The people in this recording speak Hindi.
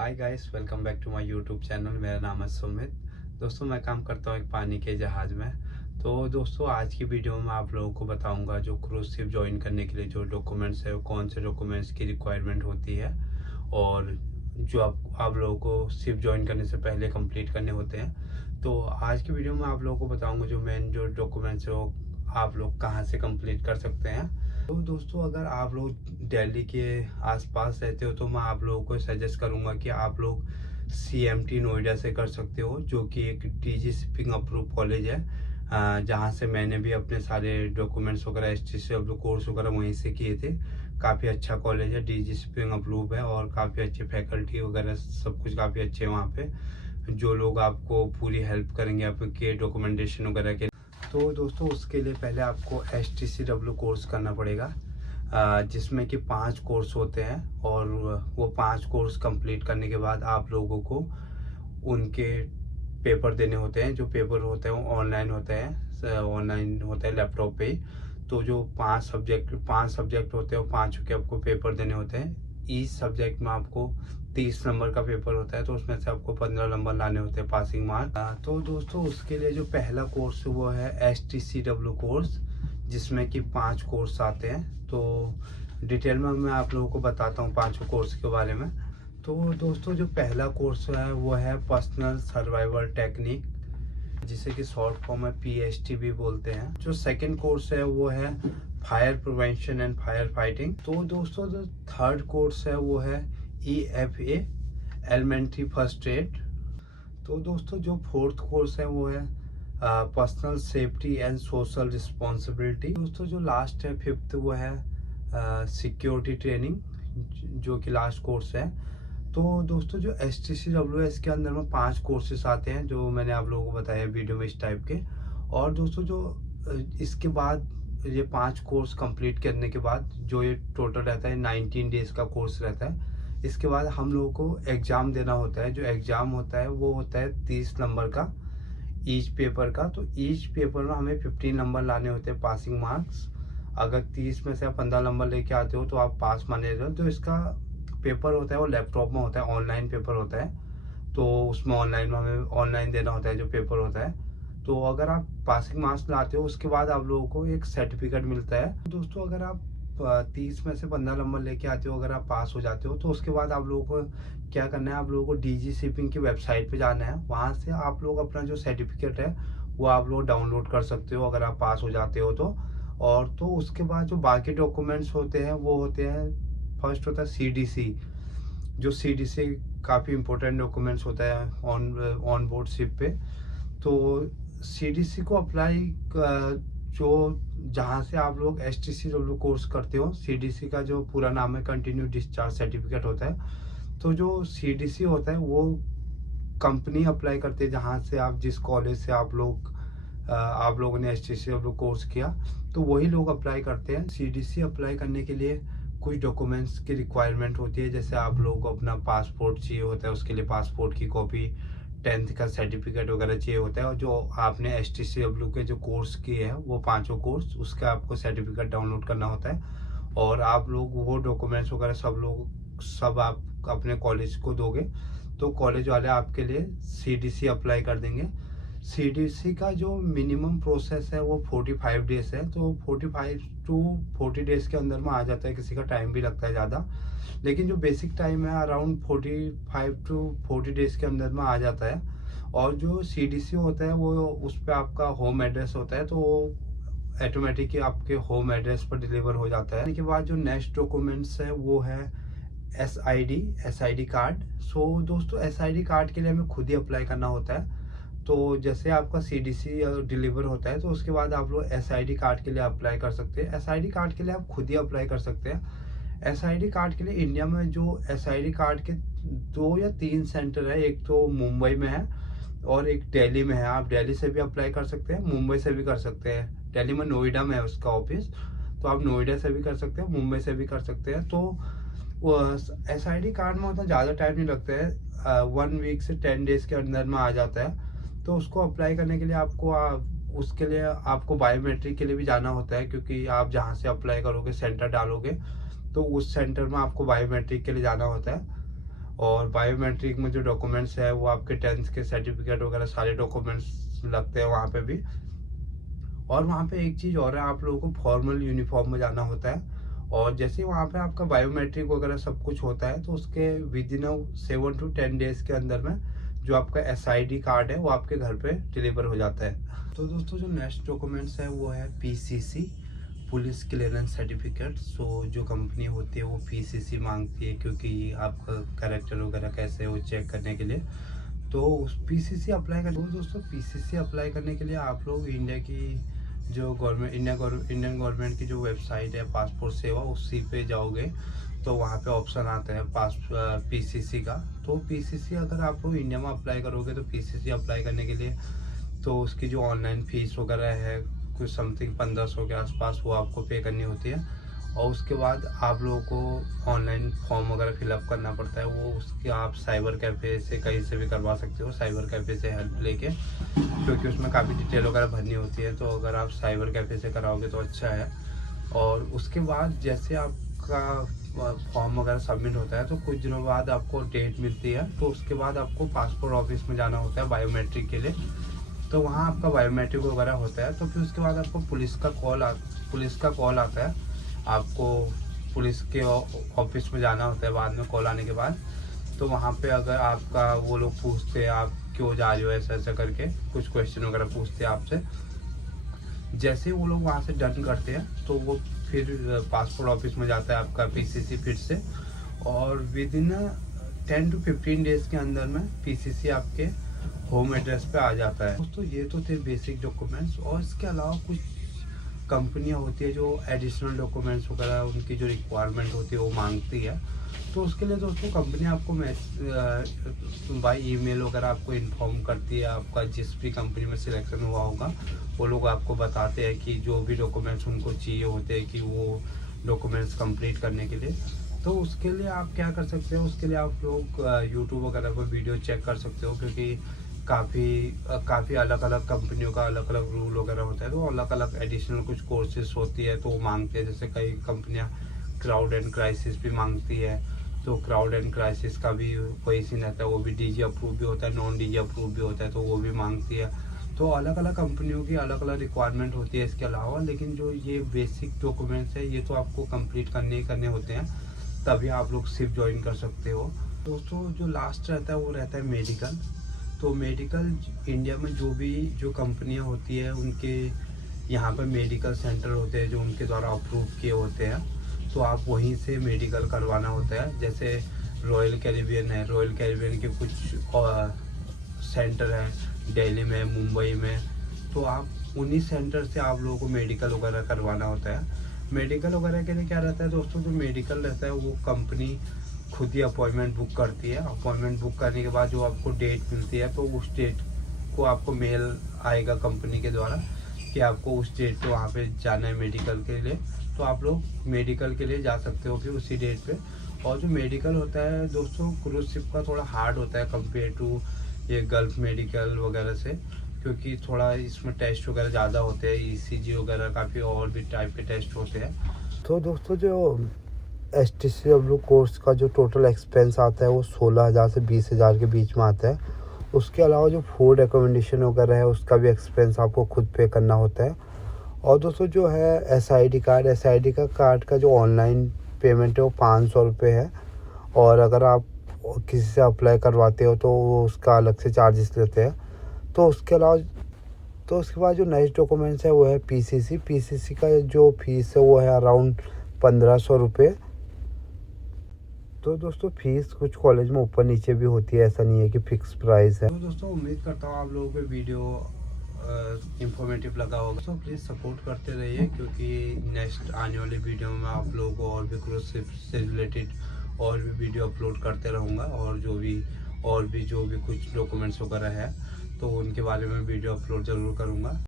Hi guys, welcome back to my YouTube channel. मेरा नाम है सुमित। दोस्तों, मैं काम करता हूँ एक पानी के जहाज़ में। तो दोस्तों, आज की वीडियो में आप लोगों को बताऊंगा जो क्रूज शिप ज्वाइन करने के लिए जो डॉक्यूमेंट्स है, वो कौन से डॉक्यूमेंट्स की रिक्वायरमेंट होती है और जो आप लोगों को शिप ज्वाइन करने से पहले कंप्लीट करने होते हैं। तो आज की वीडियो में आप लोगों को बताऊँगा जो मेन जो डॉक्यूमेंट्स है वो आप लोग कहाँ से कंप्लीट कर सकते हैं। तो दोस्तों, अगर आप लोग दिल्ली के आसपास रहते हो तो मैं आप लोगों को सजेस्ट करूंगा कि आप लोग CMT नोएडा से कर सकते हो, जो कि एक DG शिपिंग अप्रूव कॉलेज है। जहाँ से मैंने भी अपने सारे डॉक्यूमेंट्स वगैरह STC कोर्स वगैरह वहीं से किए थे। काफ़ी अच्छा कॉलेज है, DG शिपिंग अप्रूव है और काफ़ी अच्छी फैकल्टी वगैरह सब कुछ काफ़ी अच्छे है वहाँ पे, जो लोग आपको पूरी हेल्प करेंगे आपके डॉक्यूमेंटेशन वगैरह के। तो दोस्तों, उसके लिए पहले आपको STCW कोर्स करना पड़ेगा, जिसमें कि 5 कोर्स होते हैं और वो 5 कोर्स कंप्लीट करने के बाद आप लोगों को उनके पेपर देने होते हैं। जो पेपर होते हैं वो ऑनलाइन होते हैं लैपटॉप पे ही। तो जो 5 सब्जेक्ट होते हैं वो 5 के आपको पेपर देने होते हैं। ईच सब्जेक्ट में आपको 30 नंबर का पेपर होता है, तो उसमें से आपको 15 नंबर लाने होते हैं पासिंग मार्क। तो दोस्तों, उसके लिए जो पहला कोर्स वो है STCW कोर्स, जिसमें कि 5 कोर्स आते हैं। तो डिटेल में मैं आप लोगों को बताता हूँ 5 कोर्स के बारे में। तो दोस्तों, जो पहला कोर्स है वो है पर्सनल सर्वाइवल टेक्निक, जिसे कि शॉर्ट फॉर्म में PST भी बोलते हैं। जो सेकंड कोर्स है वो है fire prevention and fire fighting. तो दोस्तों, जो थर्ड कोर्स है वो है EFA एलिमेंट्री फर्स्ट एड। तो दोस्तों, जो फोर्थ कोर्स है वो है personal safety and social responsibility. दोस्तों, जो लास्ट है फिफ्थ वो है सिक्योरिटी ट्रेनिंग, जो कि लास्ट कोर्स है। तो दोस्तों, जो STCW है इसके अंदर में 5 कोर्सेस आते हैं, जो मैंने आप लोगों को बताया वीडियो में इस टाइप के। और दोस्तों, जो इसके बाद ये 5 कोर्स कंप्लीट करने के बाद जो ये टोटल रहता है 19 डेज का कोर्स रहता है। इसके बाद हम लोगों को एग्ज़ाम देना होता है। जो एग्ज़ाम होता है वो होता है 30 नंबर का ईच पेपर का। तो ईच पेपर में हमें 15 नंबर लाने होते हैं पासिंग मार्क्स। अगर 30 में से आप 15 नंबर लेके आते हो तो आप पास माने जाते हो। तो इसका पेपर होता है वो लैपटॉप में होता है, ऑनलाइन पेपर होता है। तो उसमें ऑनलाइन में हमें ऑनलाइन देना होता है जो पेपर होता है। तो अगर आप पासिंग मार्क्स लाते हो उसके बाद आप लोगों को एक सर्टिफिकेट मिलता है। तो दोस्तों, अगर आप 30 में से 15 नंबर लेके आते हो, अगर आप पास हो जाते हो तो उसके बाद आप लोगों को क्या करना है, आप लोगों को DG शिपिंग की वेबसाइट पे जाना है। वहाँ से आप लोग अपना जो सर्टिफिकेट है वो आप लोग डाउनलोड कर सकते हो अगर आप पास हो जाते हो तो। और तो उसके बाद जो बाकी डॉक्यूमेंट्स होते हैं वो होते हैं, फर्स्ट होता है CDC। जो CDC काफ़ी इंपॉर्टेंट डॉक्यूमेंट्स होता है ऑन बोर्ड शिप पे। तो CDC को अप्लाई जो जहाँ से आप लोग STCW कोर्स करते हो, CDC का जो पूरा नाम है कंटिन्यू डिस्चार्ज सर्टिफिकेट होता है। तो जो CDC होता है वो कंपनी अप्लाई करती है, जहाँ से आप जिस कॉलेज से आप लोगों ने STCW कोर्स किया, तो वही लोग अप्लाई करते हैं। CDC अप्लाई करने के लिए कुछ डॉक्यूमेंट्स की रिक्वायरमेंट होती है, जैसे आप लोगों को अपना पासपोर्ट चाहिए होता है, उसके लिए पासपोर्ट की कॉपी, 10th का सर्टिफिकेट वगैरह चाहिए होता है। और जो आपने STCW के जो कोर्स किए हैं वो 5 कोर्स, उसका आपको सर्टिफिकेट डाउनलोड करना होता है। और आप लोग वो डॉक्यूमेंट्स वगैरह सब आप अपने कॉलेज को दोगे, तो कॉलेज वाले आपके लिए CDC अप्लाई कर देंगे। CDC का जो मिनिमम प्रोसेस है वो 45 डेज है। तो 45 टू 40 डेज के अंदर में आ जाता है, किसी का टाइम भी लगता है ज़्यादा, लेकिन जो बेसिक टाइम है अराउंड 45 टू 40 डेज के अंदर में आ जाता है। और जो CDC होता है वो उस पर आपका होम एड्रेस होता है, तो वो ऑटोमेटिकली आपके होम एड्रेस पर डिलीवर हो जाता है। इसके बाद जो नेक्स्ट डॉक्यूमेंट्स है वो है SID कार्ड। सो दोस्तों, SID कार्ड के लिए हमें खुद ही अप्लाई करना होता है। तो जैसे आपका CDC डिलीवर होता है तो उसके बाद आप लोग SID कार्ड के लिए अप्लाई कर सकते हैं। SID कार्ड के लिए आप खुद ही अप्लाई कर सकते हैं। SID कार्ड के लिए इंडिया में जो SID कार्ड के 2 या 3 सेंटर है, एक तो मुंबई में है और एक दिल्ली में है। आप दिल्ली से भी अप्लाई कर सकते हैं, मुंबई से भी कर सकते हैं। दिल्ली में नोएडा में है उसका ऑफिस, तो आप नोएडा से भी कर सकते हैं, मुंबई से भी कर सकते हैं। तो SID कार्ड में उतना ज़्यादा टाइम नहीं लगता है, 1 वीक से 10 डेज के अंदर में आ जाता है। तो उसको अप्लाई करने के लिए उसके लिए आपको बायोमेट्रिक के लिए भी जाना होता है, क्योंकि आप जहाँ से अप्लाई करोगे सेंटर डालोगे तो उस सेंटर में आपको बायोमेट्रिक के लिए जाना होता है। और बायोमेट्रिक में जो डॉक्यूमेंट्स है वो आपके 10th के सर्टिफिकेट वगैरह सारे डॉक्यूमेंट्स लगते हैं वहाँ पे भी। और वहाँ पे एक चीज़ और है, आप लोगों को फॉर्मल यूनिफॉर्म में जाना होता है। और जैसे वहाँ पे आपका बायोमेट्रिक वगैरह सब कुछ होता है तो उसके विद इन 7 to 10 डेज के अंदर में जो आपका SID कार्ड है वो आपके घर पे डिलीवर हो जाता है। तो दोस्तों जो नेक्स्ट डॉक्यूमेंट्स है वो है PCC, पुलिस क्लियरेंस सर्टिफिकेट। सो जो कंपनी होती है वो PCC मांगती है, क्योंकि आपका कैरेक्टर वगैरह कैसे है वो चेक करने के लिए। तो उस PCC अप्लाई कर दोस्तों, PCC अप्लाई करने के लिए आप लोग इंडिया की जो इंडियन गवर्नमेंट की जो वेबसाइट है पासपोर्ट सेवा, उसी पे जाओगे तो वहाँ पे ऑप्शन आता है PCC का। तो PCC अगर आप लोग इंडिया में अप्लाई करोगे तो PCC अप्लाई करने के लिए तो उसकी जो ऑनलाइन फीस वगैरह है कुछ समथिंग 1500 के आसपास वो आपको पे करनी होती है। और उसके बाद आप लोगों को ऑनलाइन फॉर्म वगैरह फिलअप करना पड़ता है। वो उसके आप साइबर कैफ़े से कहीं से भी करवा सकते हो, साइबर कैफ़े से हेल्प लेके, क्योंकि उसमें काफ़ी डिटेल वगैरह भरनी होती है। तो अगर आप साइबर कैफ़े से कराओगे तो अच्छा है। और उसके बाद जैसे आपका फॉर्म वगैरह सबमिट होता है तो कुछ दिनों बाद आपको डेट मिलती है। तो उसके बाद आपको पासपोर्ट ऑफिस में जाना होता है बायोमेट्रिक के लिए। तो वहाँ आपका बायोमेट्रिक वगैरह होता है। तो फिर उसके बाद आपको पुलिस का कॉल आता है। आपको पुलिस के ऑफिस में जाना होता है बाद में, कॉल आने के बाद। तो वहाँ पे अगर आपका वो लोग पूछते हैं आप क्यों जा रहे हो ऐसा ऐसा करके, कुछ क्वेश्चन वगैरह पूछते हैं आपसे। जैसे वो लोग वहाँ से डन करते हैं तो वो फिर पासपोर्ट ऑफिस में जाता है आपका PCC फिर से। और विद इन 10 to 15 डेज के अंदर में PCC आपके होम एड्रेस पे आ जाता है। दोस्तों ये तो थे बेसिक डॉक्यूमेंट्स, और इसके अलावा कुछ कंपनियां होती है जो एडिशनल डॉक्यूमेंट्स वगैरह उनकी जो रिक्वायरमेंट होती है वो मांगती है। तो उसके लिए दोस्तों कंपनी आपको बाय ईमेल वगैरह आपको इन्फॉर्म करती है। आपका जिस भी कंपनी में सिलेक्शन हुआ होगा वो लोग आपको बताते हैं कि जो भी डॉक्यूमेंट्स उनको चाहिए होते हैं कि वो डॉक्यूमेंट्स कंप्लीट करने के लिए। तो उसके लिए आप क्या कर सकते हो, उसके लिए आप लोग यूट्यूब वगैरह पर वीडियो चेक कर सकते हो, क्योंकि काफ़ी अलग अलग कंपनियों का अलग अलग रूल वगैरह होता है। तो अलग अलग एडिशनल कुछ कोर्सेज होती है तो वो मांगते हैं। जैसे कई कंपनियां क्राउड एंड क्राइसिस भी मांगती है। तो क्राउड एंड क्राइसिस का भी वही सीन रहता है, वो भी DG अप्रूव भी होता है, नॉन DG अप्रूव भी होता है, तो वो भी मांगती है। तो अलग अलग कंपनियों की अलग अलग रिक्वायरमेंट होती है इसके अलावा। लेकिन जो ये बेसिक डॉक्यूमेंट्स है ये तो आपको कंप्लीट करने होते हैं, तभी आप लोग सिर्फ ज्वाइन कर सकते हो। दोस्तों जो लास्ट रहता है वो रहता है मेडिकल। तो मेडिकल इंडिया में जो कंपनियां होती है उनके यहाँ पर मेडिकल सेंटर होते हैं जो उनके द्वारा अप्रूव किए होते हैं। तो आप वहीं से मेडिकल करवाना होता है। जैसे रॉयल कैरिबियन है, रॉयल कैरिबियन के कुछ सेंटर हैं दिल्ली में, मुंबई में। तो आप उन्हीं सेंटर से आप लोगों को मेडिकल वगैरह करवाना होता है। मेडिकल वगैरह के लिए क्या रहता है दोस्तों, जो मेडिकल रहता है वो कंपनी खुद ही अपॉइंटमेंट बुक करती है। अपॉइंटमेंट बुक करने के बाद जो आपको डेट मिलती है तो उस डेट को आपको मेल आएगा कंपनी के द्वारा कि आपको उस डेट पे वहाँ पे जाना है मेडिकल के लिए। तो आप लोग मेडिकल के लिए जा सकते हो फिर उसी डेट पे। और जो मेडिकल होता है दोस्तों क्रूज शिप का थोड़ा हार्ड होता है कंपेयर टू ये गल्फ मेडिकल वगैरह से, क्योंकि थोड़ा इसमें टेस्ट वगैरह ज़्यादा होते हैं, ECG वगैरह काफ़ी और भी टाइप के टेस्ट होते हैं। तो दोस्तों जो STCW कोर्स का जो टोटल एक्सपेंस आता है वो 16,000 से 20,000 के बीच में आता है। उसके अलावा जो फूड एकोमोडेशन वगैरह है उसका भी एक्सपेंस आपको खुद पे करना होता है। और दोस्तों जो है SID कार्ड का जो ऑनलाइन पेमेंट है वो 500 रुपये है। और अगर आप किसी से अप्लाई करवाते हो तो वो उसका अलग से चार्जेस लेते हैं। तो उसके बाद जो नेक्स्ट डॉक्यूमेंट्स है वो है PCC का जो फीस है वो है अराउंड 1500 रुपये। तो दोस्तों फीस कुछ कॉलेज में ऊपर नीचे भी होती है, ऐसा नहीं है कि फिक्स प्राइस है। तो दोस्तों उम्मीद करता हूँ आप लोगों को वीडियो इंफॉर्मेटिव लगा होगा। तो प्लीज़ सपोर्ट करते रहिए, क्योंकि नेक्स्ट आने वाली वीडियो में आप लोगों को और भी क्रूज शिप से रिलेटेड और भी वीडियो अपलोड करते रहूँगा। और जो भी कुछ डॉक्यूमेंट्स वगैरह है तो उनके बारे में वीडियो अपलोड ज़रूर करूँगा।